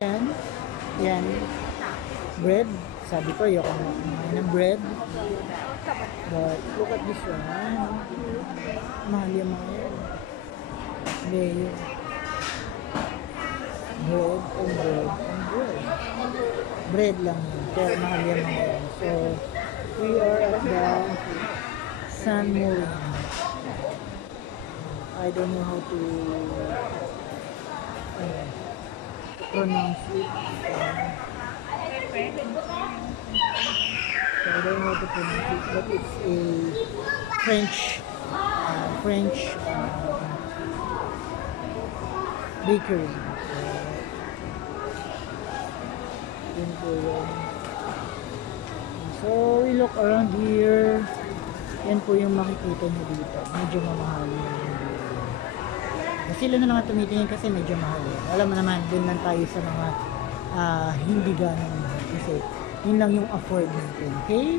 Yan. Yan. Bread. Sabi ko, ayoko na kumain ng bread. But, look at this one. Mahal yung mga yan. Mayo. Bread and bread and bread. Bread lang yun. Pero mahal yung mga yan. So, we are at the San Morin. I don't know how to pronounce it. So I don't know how to pronounce it, but it's a French bakery. Yun po yun. So we look around here. Yan po yung makikita nyo dito. Medyo mamahal yun. Sila na lang tumitingin kasi medyo mahal. Alam mo naman, dun lang tayo sa mga hindi ganun. Kasi yun lang yung afford natin. Okay?